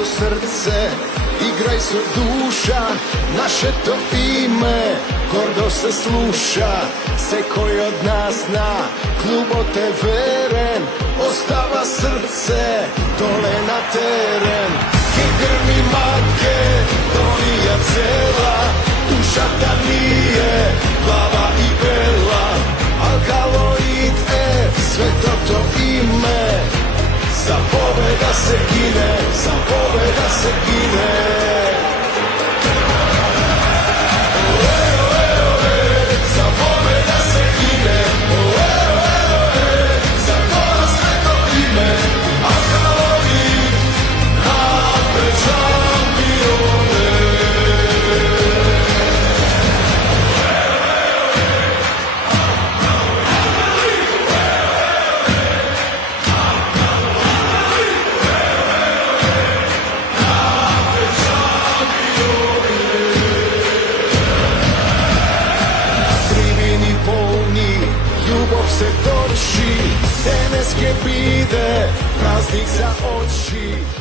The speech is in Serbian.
so srce, igraj so duša, naše to ime gordo se sluša. Se koji od nas na klubo te veren, ostava srce dole na teren. Ke grmi Makedonija cela, duša ta nije plava i bela. Alkaloid F, sve to ime, za pobeda se gine, za pobeda se gine. Za pobeda se gine, za to sve to ime, Alkaloid, napred šampione. Tribini polni, ljubov se torši, teneske bide, praznik za oči.